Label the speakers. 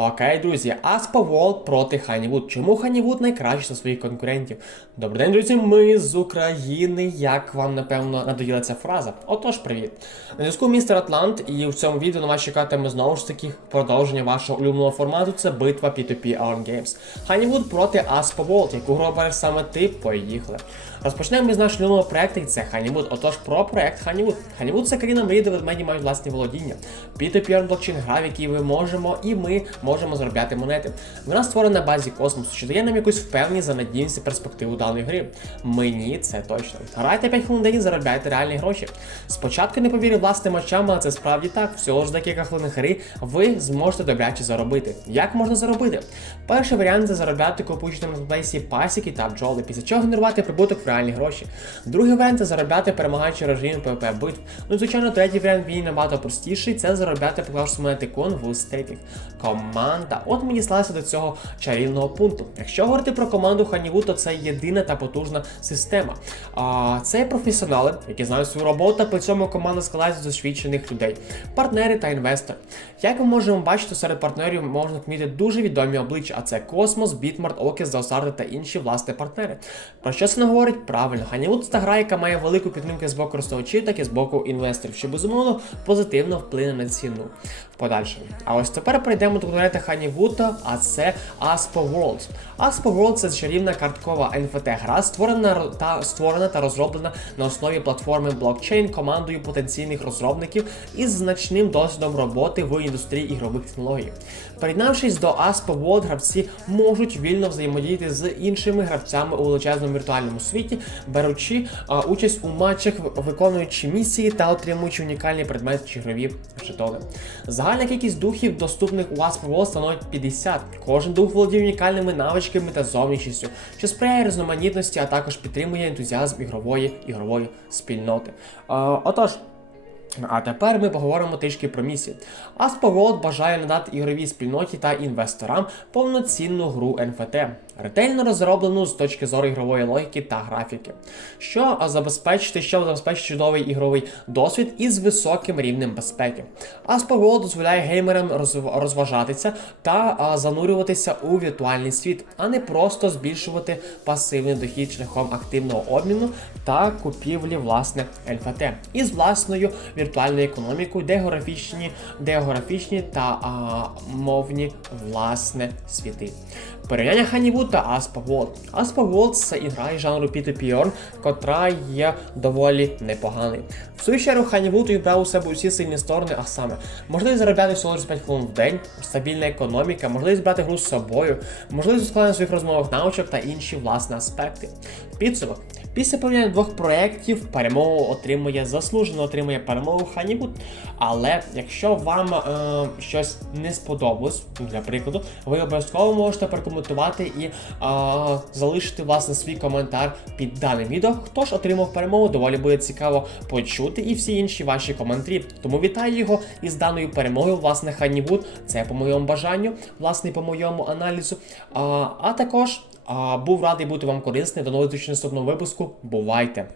Speaker 1: Окей, друзі, Аспа Волт проти Ханівуд. Чому Ханівуд найкраще за своїх конкурентів? Добрий день, друзі, ми з України. Як вам напевно надоїла ця фраза? Отож, привіт. На зв'язку містер Атлант, і в цьому відео на вас чекатиме знову ж таки продовження вашого улюбленого формату. Це битва P2P Arm Games. Ханівуд проти Аспа Волт, яку обереш саме ти. Поїхали. Розпочнемо ми з нашого улюбленого проекту, і це Ханівуд. Отож, про проект Ханівуд. Ханівуд це країна мрії, де ведмеді мають власні володіння. P2P Arm блокчейн гра, в якій ви можемо, і ми можемо заробляти монети. Вона створена на базі космосу, що дає нам якусь впевненість за надійність перспективу даної гри. Мені це точно. Грайте 5 хвилин день і заробляйте реальні гроші. Спочатку не повірив власним очам, але це справді так. Всього ж декілька хвилин гри ви зможете добряче заробити. Як можна заробити? Перший варіант це заробляти купуючи на маркетплейсі пасіки та бджоли, після чого генерувати прибуток в реальні гроші. Другий варіант це заробляти перемагаючи режим PvP битв. Ну звичайно, третій варіант він набагато простіший. Це заробляти поклавши монети кон в стейкінг. Команда. От мені слалася до цього чарівного пункту. Якщо говорити про команду Ханіву, то це єдина та потужна система. А, це професіонали, які знають свою роботу, при цьому команда складається з досвідчених людей, партнери та інвестори. Як ми можемо бачити, серед партнерів можна помітити дуже відомі обличчя, а це Космос, Бітмарт, Окіс, Заосарди та інші власні партнери. Про що це не говорить? Правильно, Ханівуд це та гра, яка має велику підтримку з боку користувачів, так і з боку інвесторів, що безумовно позитивно вплине на ціну в подальшому. А ось тепер перейдемо до конкурента Ханівута, а це Aspo World. Aspo World це чарівна карткова NFT гра, створена та створена та розроблена на основі платформи блокчейн командою потенційних розробників із значним досвідом роботи в індустрії ігрових технологій. Приєднавшись до Aspo World, гравці можуть вільно взаємодіяти з іншими гравцями у величезному віртуальному світі, беручи а, участь у матчах, виконуючи місії та отримуючи унікальні предмети чи ігрові жетони. Загальна кількість духів, доступних у Aspo World, становить 50. Кожен дух володіє унікальними навичками та зовнішністю, що сприяє різноманітності, а також підтримує ентузіазм ігрової ігрової спільноти. А, отож. А тепер ми поговоримо трішки про місії. Aspa World бажає надати ігровій спільноті та інвесторам повноцінну гру NFT, ретельно розроблену з точки зору ігрової логіки та графіки, що забезпечити, що забезпечить чудовий ігровий досвід із високим рівнем безпеки. Aspo World дозволяє геймерам розв- розважатися та а, занурюватися у віртуальний світ, а не просто збільшувати пасивний дохід шляхом активного обміну та купівлі власне NFT із власною віртуальною економікою, де географічні, де географічні та а, мовні власне світи. Порівняння Honeywood та Aspa World. Aspa World це ігра із жанру P2P Earn, котра є доволі непоганою. В свою чергу Ханівуд відбрав у себе усі сильні сторони, а саме можливість заробляти всього лише 5 хвилин в день, стабільна економіка, можливість брати гру з собою, можливість ускладнення своїх розмовних навичок та інші власні аспекти. Підсумок. Після порівняння двох проєктів перемогу отримує заслужено отримує перемогу Honeywood. Але якщо вам е, щось не сподобалось, для прикладу, ви обов'язково можете прокоментувати і е, залишити власне свій коментар під даним відео. Хто ж отримав перемогу, доволі буде цікаво почути і всі інші ваші коментарі. Тому вітаю його із даною перемогою, власне, Honeywood. Це по моєму бажанню, власне, по моєму аналізу. А, а також був радий бути вам корисним. До нових зустрічей наступного випуску. Бувайте!